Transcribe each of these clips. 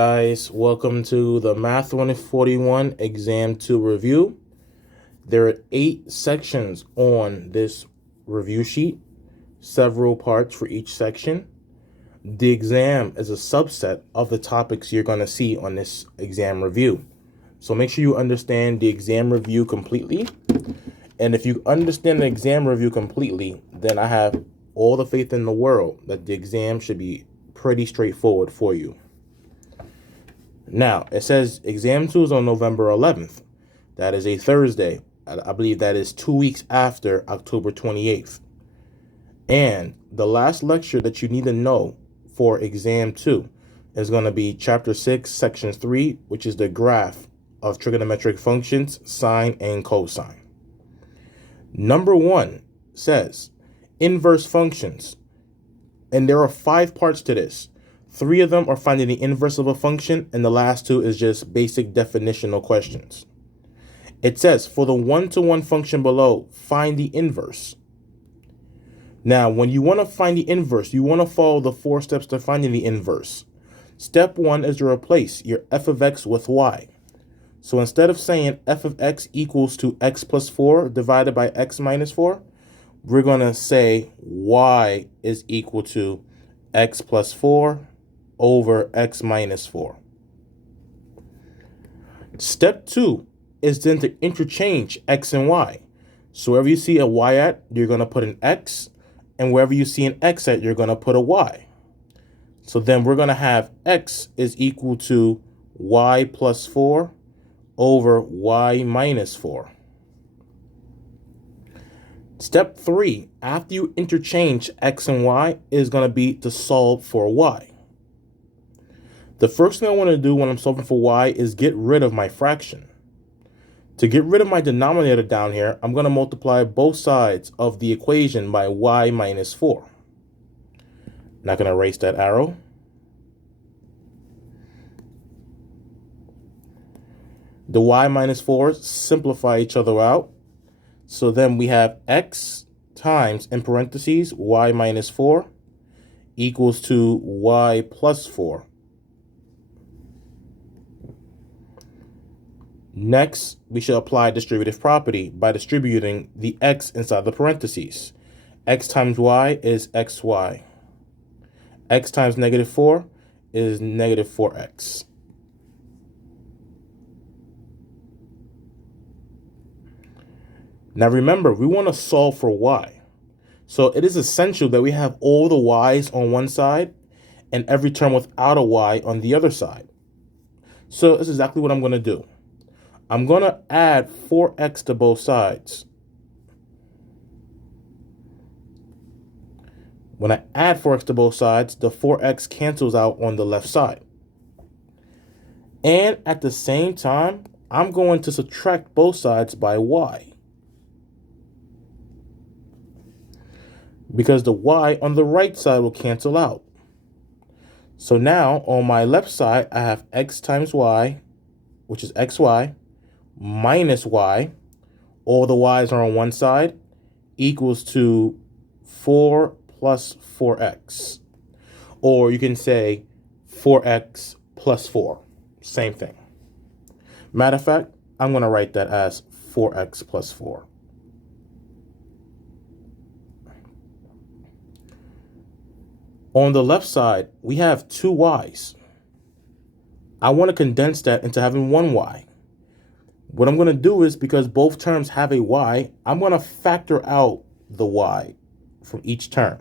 Guys, welcome to the Math 141 Exam 2 review. There are 8 sections on this review sheet, several parts for each section. The exam is a subset of the topics you're going to see on this exam review. So make sure you understand the exam review completely. And if you understand the exam review completely, then I have all the faith in the world that the exam should be pretty straightforward for you. Now, it says exam 2 is on November 11th. That is a Thursday. I believe that is 2 weeks after October 28th. And the last lecture that you need to know for exam 2 is going to be chapter 6, section 3, which is the graph of trigonometric functions, sine and cosine. Number 1 says inverse functions. And there are 5 parts to this. 3 of them are finding the inverse of a function, and the last 2 is just basic definitional questions. It says, for the one-to-one function below, find the inverse. Now, when you want to find the inverse, you want to follow the 4 steps to finding the inverse. Step 1 is to replace your f of x with y. So instead of saying f of x equals to x plus 4 divided by x minus 4, we're going to say y is equal to x plus 4 over x minus 4. Step 2 is then to interchange x and y. So wherever you see a y at, you're going to put an x, and wherever you see an x at, you're going to put a y. So then we're going to have x is equal to y plus 4 over y minus 4. Step 3, after you interchange x and y, is going to be to solve for y. The first thing I want to do when I'm solving for y is get rid of my fraction. To get rid of my denominator down here, I'm going to multiply both sides of the equation by y minus 4. Not going to erase that arrow. The y minus 4s simplify each other out. So then we have x times, in parentheses, y minus 4 equals to y plus 4. Next, we should apply distributive property by distributing the x inside the parentheses. X times y is xy. X times negative 4 is negative 4x. Now remember, we want to solve for y. So it is essential that we have all the y's on one side and every term without a y on the other side. So this is exactly what I'm going to do. I'm going to add 4x to both sides. When I add 4x to both sides, the 4x cancels out on the left side. And at the same time, I'm going to subtract both sides by y, because the y on the right side will cancel out. So now on my left side, I have x times y, which is xy, minus y, all the y's are on one side, equals to 4 plus 4x. Or you can say 4x plus 4. Same thing. Matter of fact, I'm going to write that as 4x plus 4. On the left side, we have 2 y's. I want to condense that into having 1 y. What I'm going to do is, because both terms have a y, I'm going to factor out the y from each term.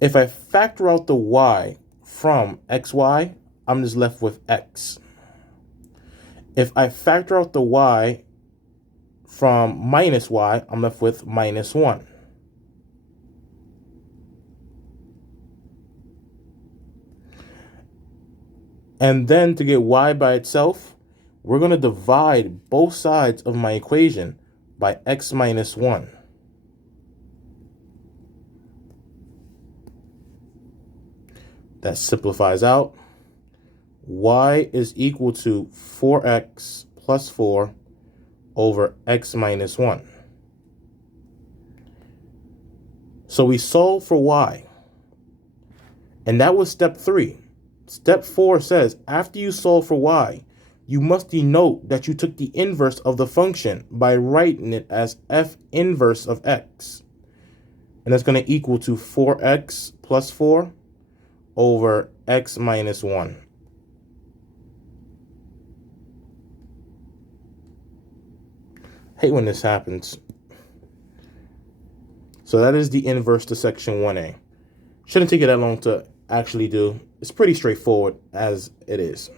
If I factor out the y from xy, I'm just left with x. If I factor out the y from minus y, I'm left with minus 1. And then to get y by itself, we're going to divide both sides of my equation by x minus 1. That simplifies out. Y is equal to 4x plus 4 over x minus 1. So we solve for y. And that was step 3. Step 4 says, after you solve for y, you must denote that you took the inverse of the function by writing it as f inverse of x. And that's going to equal to 4x plus 4 over x minus 1. Hate when this happens. So that is the inverse to section 1a. Shouldn't take it that long to actually do. It's pretty straightforward as it is.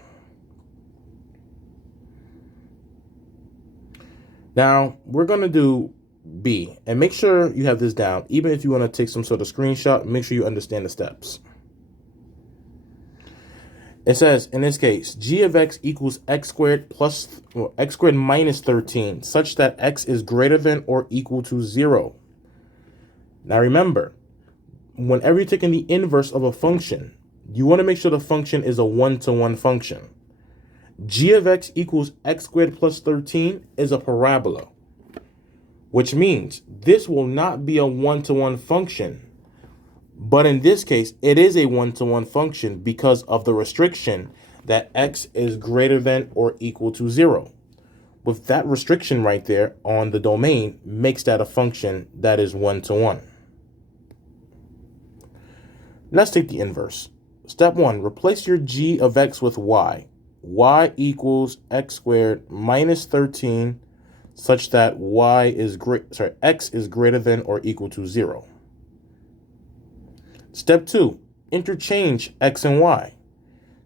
Now, we're going to do B. And make sure you have this down. Even if you want to take some sort of screenshot, make sure you understand the steps. It says, in this case, g of x equals x squared minus 13, such that x is greater than or equal to 0. Now remember, whenever you're taking the inverse of a function, you want to make sure the function is a one-to-one function. G of x equals x squared plus 13 is a parabola, which means this will not be a one-to-one function. But in this case, it is a one-to-one function because of the restriction that x is greater than or equal to 0. With that restriction right there on the domain makes that a function that is one-to-one. Let's take the inverse. Step 1, replace your g of x with y. Y equals x squared minus 13 such that x is greater than or equal to 0. Step 2, interchange x and y.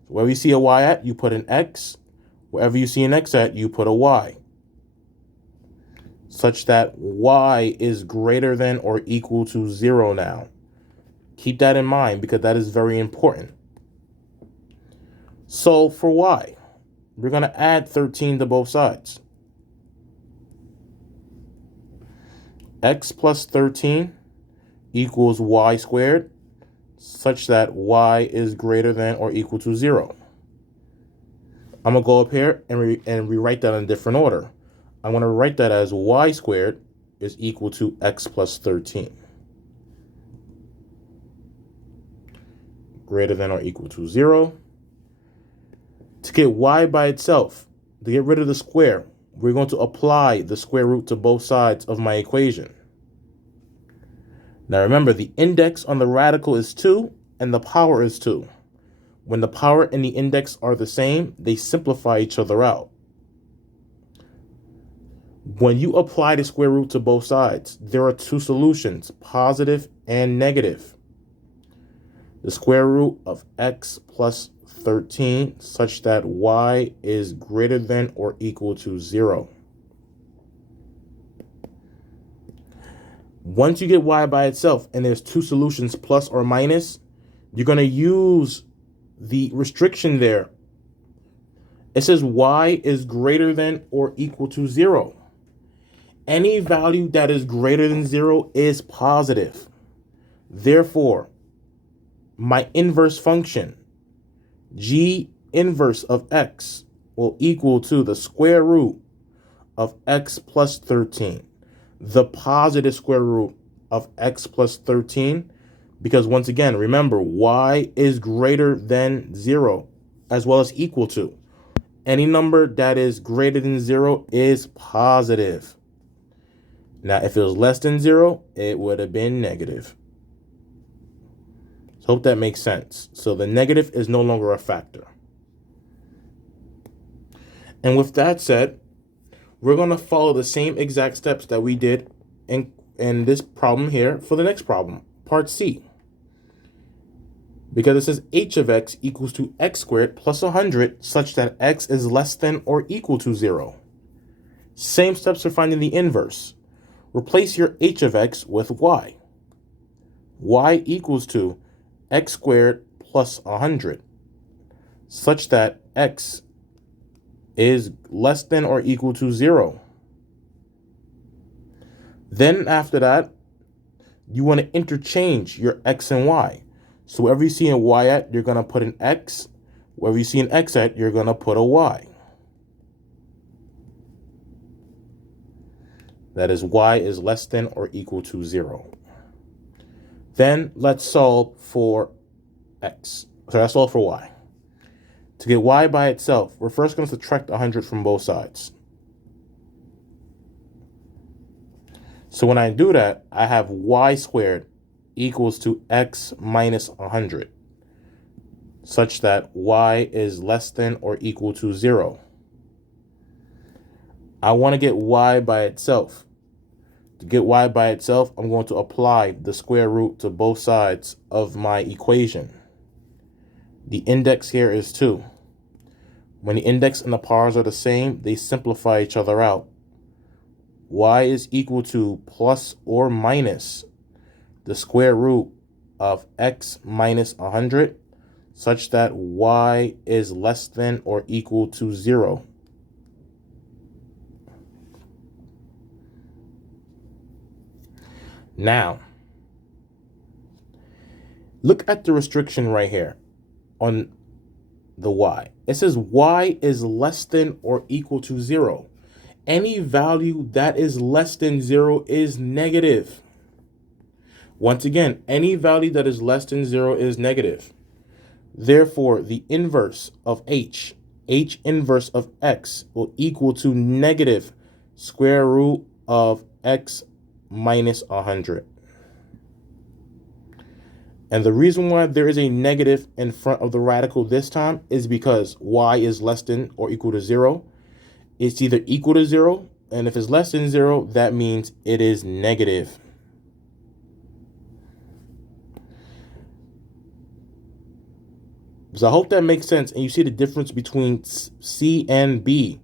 Wherever you see a y at, you put an x. Wherever you see an x at, you put a y. Such that y is greater than or equal to 0 now. Keep that in mind because that is very important. So for y, we're going to add 13 to both sides. X plus 13 equals y squared, such that y is greater than or equal to 0. I'm going to go up here and rewrite that in a different order. I'm going to write that as y squared is equal to x plus 13. Greater than or equal to 0. To get y by itself, to get rid of the square, we're going to apply the square root to both sides of my equation. Now remember, the index on the radical is 2 and the power is 2. When the power and the index are the same, they simplify each other out. When you apply the square root to both sides, there are two solutions, positive and negative. The square root of x plus 13 such that y is greater than or equal to 0. Once you get y by itself and there's two solutions, plus or minus, you're going to use the restriction there. It says y is greater than or equal to 0. Any value that is greater than 0 is positive. Therefore, my inverse function, g inverse of x, will equal to the square root of x plus 13. The positive square root of x plus 13, because once again, remember, y is greater than 0 as well as equal to. Any number that is greater than 0 is positive. Now, if it was less than 0, it would have been negative. So hope that makes sense. So the negative is no longer a factor. And with that said, we're going to follow the same exact steps that we did in this problem here for the next problem, part C. Because it says h of x equals to x squared plus 100 such that x is less than or equal to 0. Same steps for finding the inverse. Replace your h of x with y. Y equals to x squared plus 100 such that x is less than or equal to 0. Then after that, you want to interchange your x and y. So wherever you see a y at, you're going to put an x. Wherever you see an x at, you're going to put a y. That is, y is less than or equal to 0. Then let's solve for x. So let's solve for y. To get y by itself, we're first going to subtract 100 from both sides. So when I do that, I have y squared equals to x minus 100, such that y is less than or equal to 0. I want to get y by itself. To get y by itself, I'm going to apply the square root to both sides of my equation. The index here is 2. When the index and the powers are the same, they simplify each other out. Y is equal to plus or minus the square root of x minus 100, such that y is less than or equal to 0. Now, look at the restriction right here on the y. It says y is less than or equal to 0. Any value that is less than 0 is negative. Once again, any value that is less than 0 is negative. Therefore, the inverse of h inverse of x, will equal to negative square root of x minus 100. And the reason why there is a negative in front of the radical this time is because y is less than or equal to 0. It's either equal to 0, and if it's less than 0, that means it is negative. So I hope that makes sense, and you see the difference between C and B.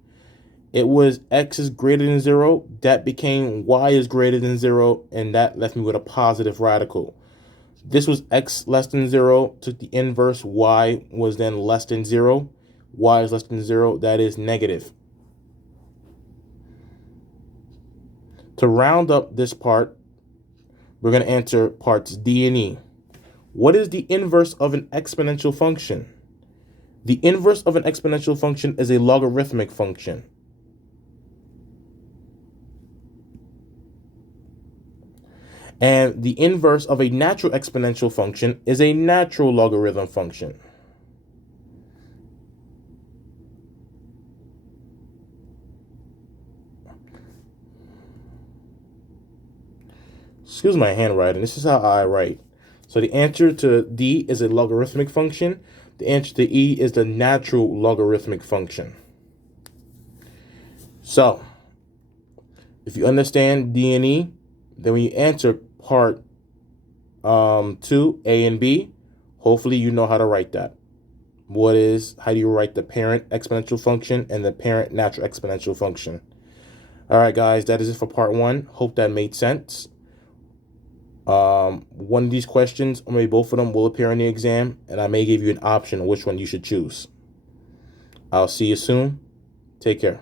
It was x is greater than 0, that became y is greater than 0, and that left me with a positive radical. This was x less than 0, took the inverse, y was then less than 0. Y is less than 0, that is negative. To round up this part, we're going to answer parts D and E. What is the inverse of an exponential function? The inverse of an exponential function is a logarithmic function. And the inverse of a natural exponential function is a natural logarithm function. Excuse my handwriting. This is how I write. So the answer to D is a logarithmic function. The answer to E is the natural logarithmic function. So if you understand D and E, then when you answer part 2, A and B, hopefully you know how to write that. How do you write the parent exponential function and the parent natural exponential function? All right, guys, that is it for part 1. Hope that made sense. One of these questions, or maybe both of them, will appear in the exam, and I may give you an option on which one you should choose. I'll see you soon. Take care.